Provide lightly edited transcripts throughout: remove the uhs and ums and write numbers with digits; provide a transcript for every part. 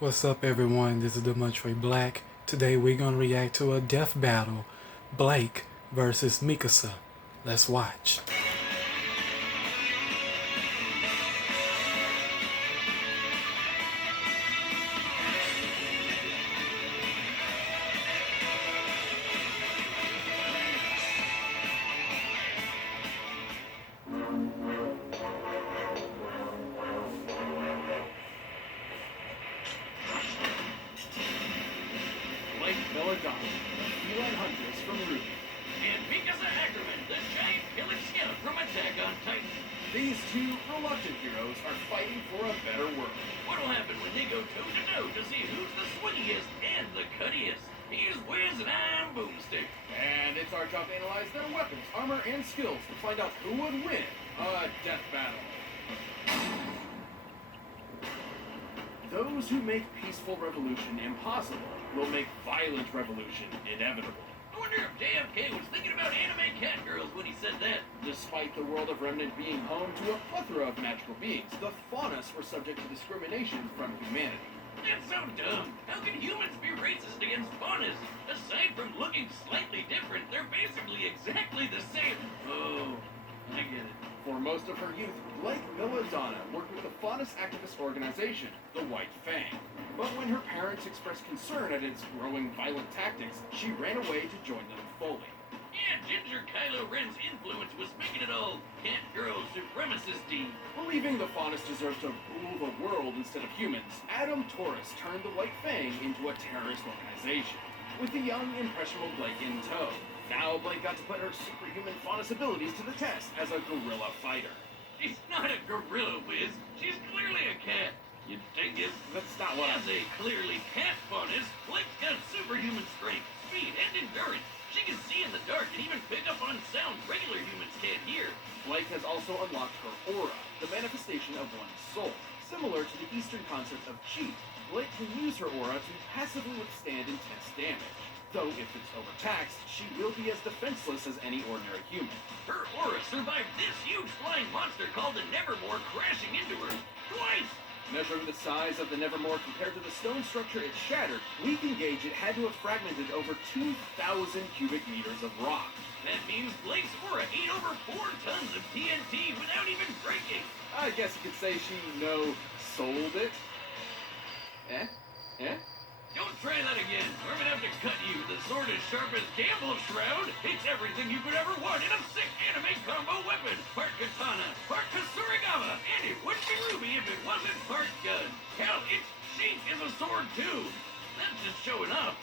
What's up, everyone? This is Demontre Black. Today we're gonna react to a death battle, Blake versus Mikasa. Let's watch. Blake Belladonna, the feline huntress from Ruby. And Mikasa Ackerman, the giant killing scout from Attack on Titan. These two reluctant heroes are fighting for a better world. What'll happen when they go toe-to-toe to see who's the swingiest and the cuttiest? He's Wiz and I'm Boomstick. And it's our job to analyze their weapons, armor, and skills to find out who would win a death battle. Those who make peaceful revolution impossible will make violent revolution inevitable. I wonder if JFK was thinking about anime cat girls when he said that. Despite the world of Remnant being home to a plethora of magical beings, the Faunus were subject to discrimination from humanity. That's so dumb. How can humans be racist against Faunus? Aside from looking slightly different, they're basically exactly the same. Oh, I get it. For most of her youth, Blake Belladonna worked with the Faunus activist organization, the White Fang. But when her parents expressed concern at its growing violent tactics, she ran away to join them fully. Yeah, Ginger Kylo Ren's influence was making it all cat girl supremacist-y. Believing the Faunus deserved to rule the world instead of humans, Adam Taurus turned the White Fang into a terrorist organization, with the young, impressionable Blake in tow. Now Blake got to put her superhuman Faunus abilities to the test as a guerrilla fighter. She's not a gorilla, Wiz. She's clearly a cat. You'd think it. That's not what As a clearly cat Faunus, Blake's got superhuman strength, speed, and endurance. She can see in the dark and even pick up on sound regular humans can't hear. Blake has also unlocked her aura, the manifestation of one's soul. Similar to the Eastern concept of chi, Blake can use her aura to passively withstand intense damage. Though if it's overtaxed, she will be as defenseless as any ordinary human. Her aura survived this huge flying monster called the Nevermore crashing into her twice. Measuring the size of the Nevermore compared to the stone structure it shattered, we can gauge it had to have fragmented over 2,000 cubic meters of rock. That means Blake's aura ate over 4 tons of TNT without even breaking. I guess you could say she, sold it. Eh? Eh? Don't try that again, or I'm gonna have to cut you. The sword as sharp as Campbell's shroud. It's everything you could ever want in a sick anime combo weapon. Part katana, part Kasurigama, and it wouldn't be Ruby if it wasn't part gun. Hell, its sheath is a sword too. That's just showing off,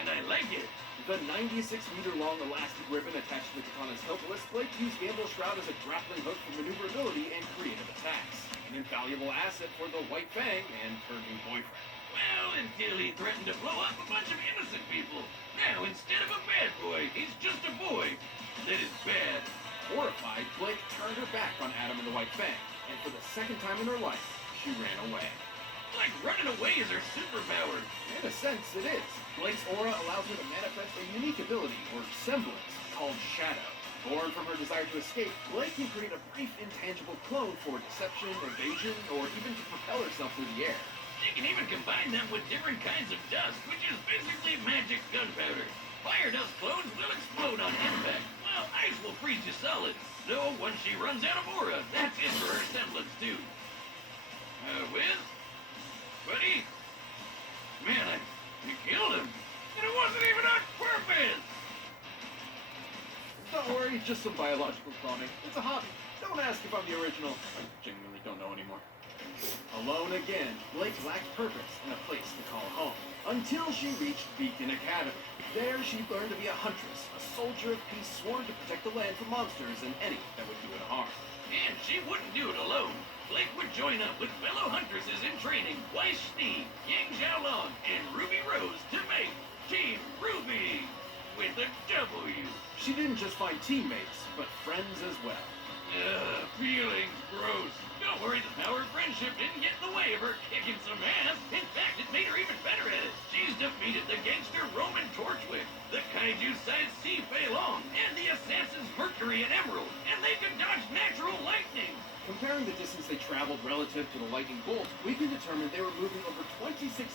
and I like it. The 96-meter-long elastic ribbon attached to the katana's hilt lets Blake use Gamble's shroud as a grappling hook for maneuverability and creative attacks. An invaluable asset for the White Fang and her new boyfriend. Well, until he threatened to blow up a bunch of innocent people. Now, instead of a bad boy, he's just a boy. That is bad. Horrified, Blake turned her back on Adam and the White Fang, and for the second time in her life, she ran away. Like running away is her superpower. In a sense, it is. Blake's aura allows her to manifest a unique ability, or semblance, called Shadow. Born from her desire to escape, Blake can create a brief, intangible clone for deception, evasion, or even to propel herself through the air. They can even combine them with different kinds of dust, which is basically magic gunpowder. Fire dust clones will explode on impact, while ice will freeze you solid. So once she runs out of aura, that's it for her semblance too. Wiz? Buddy? Man, I killed him. And it wasn't even on purpose! Don't worry, just some biological cloning. It's a hobby. Don't ask if I'm the original. I genuinely don't know anymore. Alone again, Blake lacked purpose and a place to call home. Until she reached Beacon Academy. There she learned to be a huntress, a soldier of peace sworn to protect the land from monsters and any that would do it harm. And she wouldn't do it alone. Blake would join up with fellow huntresses in training, Weiss Schnee, Yang Xiaolong, and Ruby Rose to make Team Ruby with a W. She didn't just find teammates, but friends as well. Feelings gross. Don't worry, the power of friendship didn't get in the way of her kicking some ass. In fact, it made her even better at it. She's defeated the gangster Roman Torchwick, the kaiju-sized Si Fei Long, and the assassins Mercury and Emerald, and they can dodge natural lightning. Comparing the distance they traveled relative to the lightning bolt, we can determine they were moving over 26,000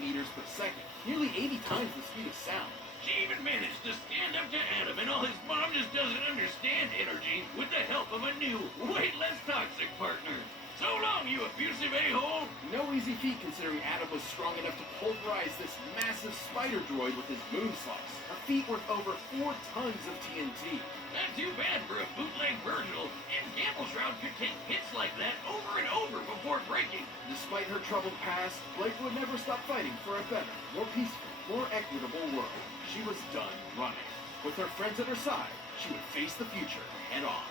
meters per second, nearly 80 times the speed of sound. She even managed to stand up to Adam, and all his mom just doesn't understand energy with the help of a new, way less toxic partner. So long, you abusive a-hole! No easy feat considering Adam was strong enough to pulverize this massive spider droid with his moon slice, a feat worth over 4 tons of TNT. Not too bad for a bootleg Virgil, and Gamble Shroud could take hits like that over and over before breaking. Despite her troubled past, Blake would never stop fighting for a better, more peaceful, more equitable world. She was done running. With her friends at her side, she would face the future head on.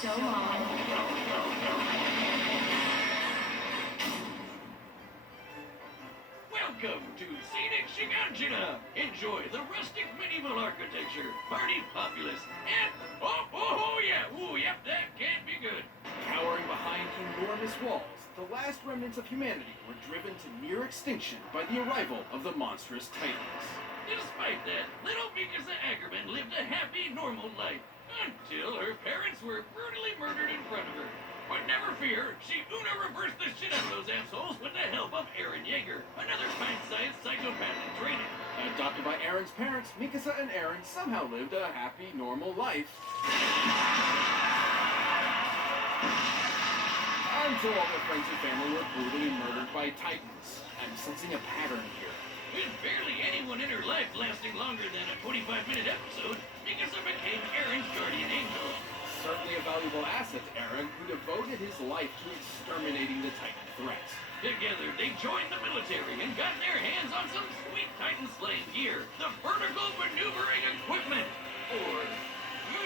So long. Welcome to Scenic Shiganshina. Enjoy the rustic medieval architecture, party populace, and oh yep, that can't be good. Cowering behind enormous walls, the last remnants of humanity were driven to near extinction by the arrival of the monstrous Titans. Despite that, little Mikasa Ackerman lived a happy, normal life until her parents were brutally murdered in front of her. But never fear, she reversed the shit out of those assholes with the help of Eren Yeager, another pint-sized psychopath in training. Adopted by Eren's parents, Mikasa and Eren somehow lived a happy, normal life. Until all their friends and family were brutally murdered by Titans. I'm sensing a pattern here. With barely anyone in her life lasting longer than a 25-minute episode, Mikasa became Eren's guardian angel. Certainly a valuable asset to Eren, who devoted his life to exterminating the Titan threat. Together, they joined the military and got their hands on some sweet Titan slaying gear, the Vertical Maneuvering Equipment, or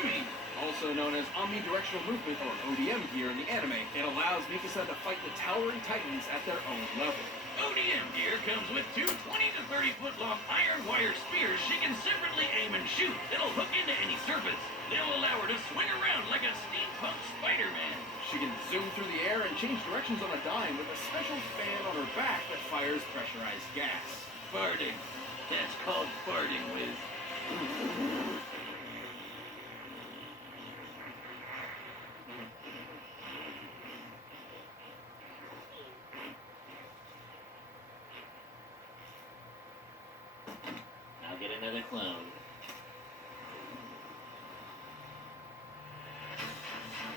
UMI. Also known as Omnidirectional Movement, or ODM gear in the anime, it allows Mikasa to fight the towering Titans at their own level. ODM gear comes with two 20 to 30 foot long iron wire spears she can separately aim and shoot that'll hook into any surface. They'll allow her to swing around like a steampunk Spider-Man. She can zoom through the air and change directions on a dime with a special fan on her back that fires pressurized gas. Farting. That's called farting, Wiz. I'll get another clone.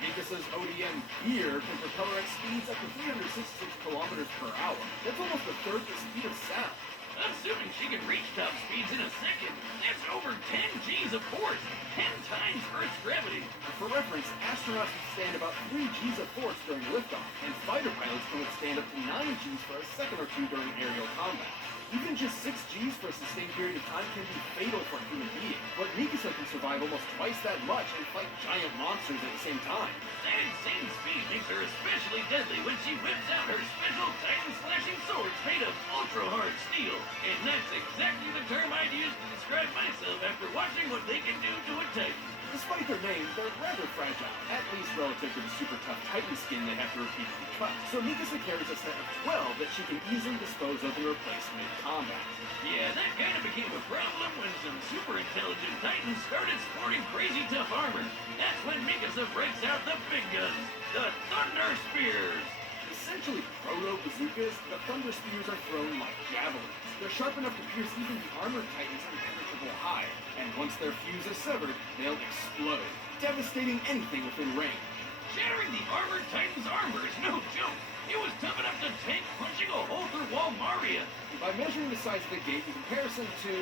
Mikasa's ODM gear can propel her at speeds up to 366 kilometers per hour. That's almost a third the speed of sound. Assuming she can reach top speeds in a second, that's over 10 G's of force, 10 times Earth's gravity. For reference, astronauts withstand about 3 G's of force during liftoff, and fighter pilots can withstand up to 9 G's for a second or two during aerial combat. Even just 6 G's for a sustained period of time can be fatal for a human being, but Mikasa can survive almost twice that much and fight giant monsters at the same time. That insane speed makes her especially deadly when she whips out her special Titan-slashing swords made of ultra-hard steel. And that's exactly the term I'd use to describe myself after watching what they can do to a Titan. Despite their name, they're rather fragile, at least relative to the super tough Titan skin they have to repeatedly cut. So Mikasa carries a set of 12 that she can easily dispose of and replace mid-combat. Yeah, that kind of became a problem when some super intelligent Titans started sporting crazy tough armor. That's when Mikasa breaks out the big guns, the Thunder Spears. Essentially proto-bazookas, the Thunder Spears are thrown like javelins. They're sharp enough to pierce even the armored Titan's impenetrable hide, and once their fuse is severed, they'll explode, devastating anything within range. Shattering the armored Titan's armor is no joke. It was tough enough to tank punching a hole through Wall Maria. By measuring the size of the gate in comparison to,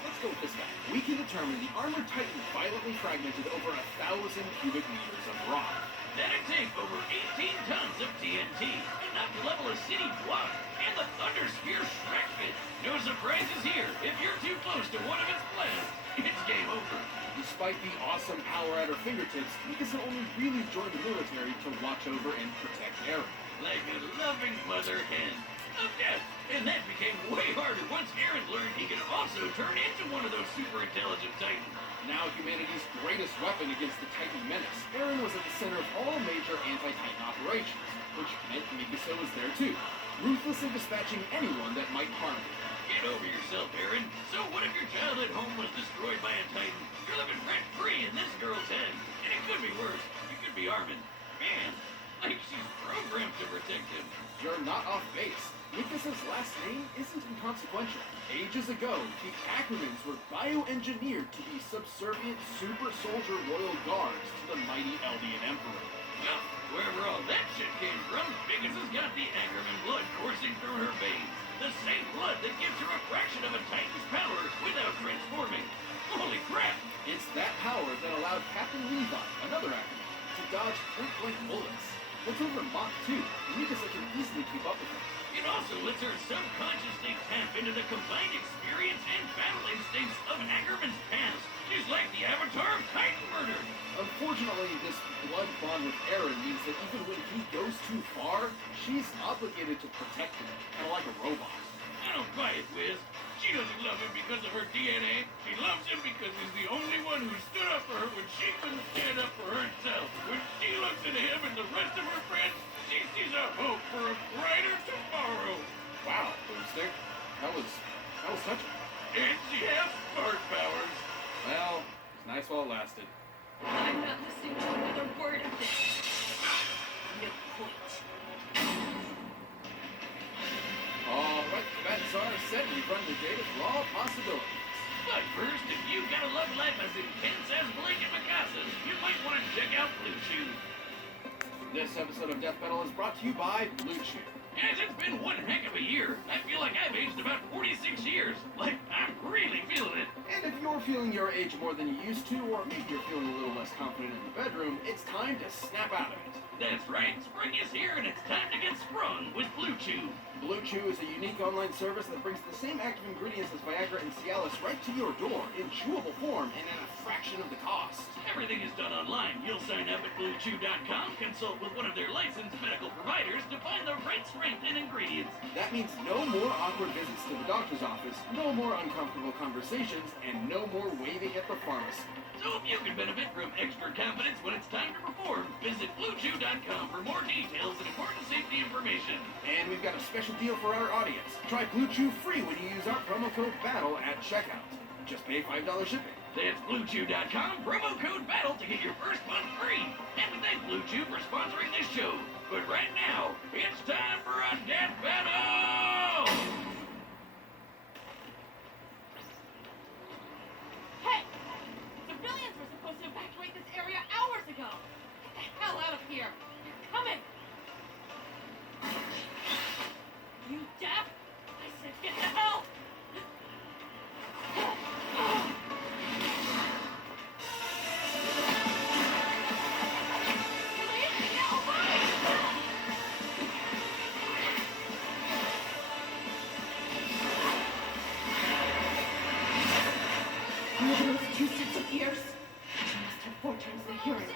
let's go with this guy, we can determine the armored Titan violently fragmented over 1,000 cubic meters of rock. That'd take over 18 tons of TNT, enough to level a city block, and the Thunder Spear shredded it. No surprises here. If you're too close to one of its blasts, it's game over. Despite the awesome power at her fingertips, Mikasa only really joined the military to watch over and protect Eren. Like a loving mother hen. Of death. And that became way harder once Eren learned he could also turn into one of those super intelligent Titans. Now humanity's greatest weapon against the Titan menace, Eren was at the center of all major anti-Titan operations, which meant Mikasa was there too. ruthlessly dispatching anyone that might harm you. Get over yourself, Aaron. So what if your childhood home was destroyed by a Titan? You're living rent-free in this girl's head. And it could be worse. You could be Armin. Man, like she's programmed to protect him. You're not off base. Mikasa's last name isn't inconsequential. Ages ago, the Ackermans were bioengineered to be subservient super soldier royal guards to the mighty Eldian Emperor. Well, wherever all that shit came from, Pegasus got the Ackerman blood coursing through her veins. The same blood that gives her a fraction of a Titan's power without transforming. Holy crap! It's that power that allowed Captain Levi, another Ackerman, to dodge point-blank bullets. What's over Mach 2? Mikasa can easily keep up with him. It also lets her subconsciously tap into the combined experience and battle instincts of Ackerman's past. She's like the avatar of Titan murder. Unfortunately, this blood bond with Eren means that even when he goes too far, she's obligated to protect him, kind of like a robot. I don't buy it, Wiz. She doesn't love him because of her DNA. She loves him because he's the only one who stood up for her when she couldn't stand up for herself. When she looks at him and the rest of her friends, she sees a hope for a brighter tomorrow. Wow, Boomstick. That was touching. And she has smart powers. Well, it's nice while it lasted. I'm not listening to another word of this. No point. Alright, the bets are set and you've run the data for all possibilities. But first, if you've got a love life as intense as Blake and Mikasa's, you might want to check out Blue Chew. This episode of Death Battle is brought to you by Blue Chew. Guys, it's been one heck of a year. I feel like I've aged about 46 years. Like, I'm really feeling it. And if you're feeling your age more than you used to, or maybe you're feeling a little less confident in the bedroom, it's time to snap out of it. That's right, spring is here and it's time to get sprung with Blue Chew. Blue Chew is a unique online service that brings the same active ingredients as Viagra and Cialis right to your door in chewable form and at a fraction of the cost. Everything is done online. You'll sign up at BlueChew.com, consult with one of their licensed medical providers to find the right strength and ingredients. That means no more awkward visits to the doctor's office, no more uncomfortable conversations, and no more waiting at the pharmacy. So if you can benefit from extra confidence when it's time to perform, visit BlueChew.com for more details and important safety information. And we've got a special deal for our audience. Try Blue Chew free when you use our promo code BATTLE at checkout. Just pay $5 shipping. That's BlueChew.com, promo code BATTLE to get your first month free. And we thank Blue Chew for sponsoring this show. But right now, it's time for a death battle! Hey! Civilians were supposed to evacuate this area hours ago! Get the hell out of here! They're coming! You deaf? I said get the hell! Those 2 sets of ears? She must have 4 times the hearing.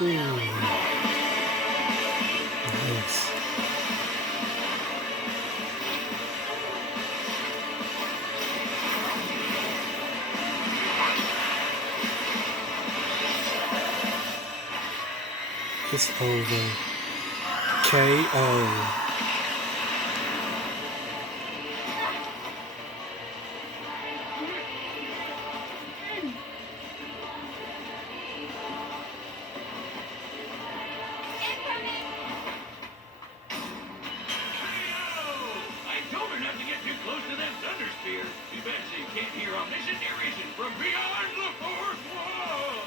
Ooh. Nice. It's over. KO. I told her not to get too close to that thunder spear. Too bad she can't hear omniscient narration from beyond the fourth wall.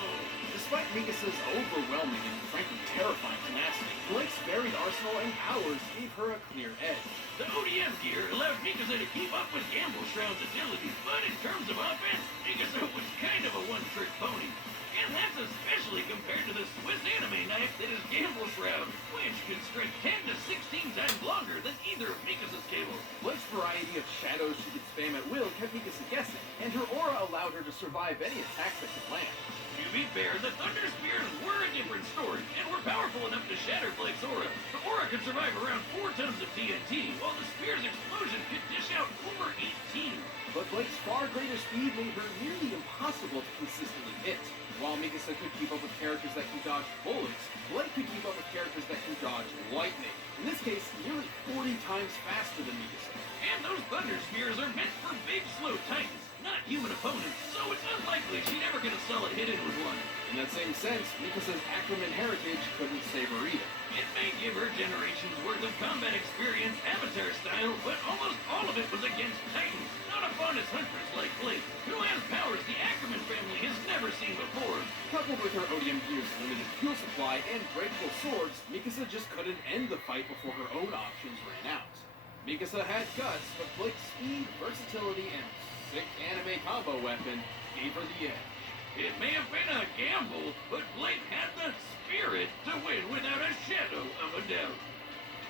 Despite Mikasa's overwhelming and frankly terrifying tenacity, Blake's varied arsenal and powers gave her a clear edge. The ODM gear allowed Mikasa to keep up with Gamble Shroud's agility, but in terms of offense, Mikasa was kind of a one-trick pony. And that's especially compared to the Swiss anime knife that is Gamble Shroud, which can stretch 10 to 16 times longer than either of Mikasa's cables. Blake's variety of shadows she could spam at will kept Mikasa guessing, and her aura allowed her to survive any attack that could land. To be fair, the Thunder Spears were a different story, and were powerful enough to shatter Blake's aura. The aura could survive around 4 tons of TNT, while the Spear's explosion could dish out over 18. But Blake's far greater speed made her nearly impossible to consistently hit. While Mikasa could keep up with characters that can dodge bullets, Blake could keep up with characters that can dodge lightning. In this case, nearly 40 times faster than Mikasa. And those Thunder Spears are meant for big, slow titans, not human opponents, so it's unlikely she'd ever get a solid hit in with one. In that same sense, Mikasa's Ackerman heritage couldn't save her either. It may give her generations worth of combat experience, Avatar style, but almost all of it was against titans, not upon his hunters like Blake, who has powers the Ackerman family has never seen before. Coupled with her ODM gear's limited fuel supply and breakable swords, Mikasa just couldn't end the fight before her own options ran out. Mikasa had guts, but Blake's speed, versatility, and sick anime combo weapon gave her the edge. It may have been a gamble, but Blake had the spirit to win without a shadow of a doubt.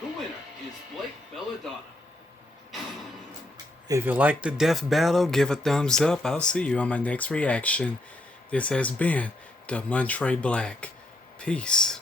The winner is Blake Belladonna. If you like the death battle, give a thumbs up. I'll see you on my next reaction. This has been the Montre Black. Peace.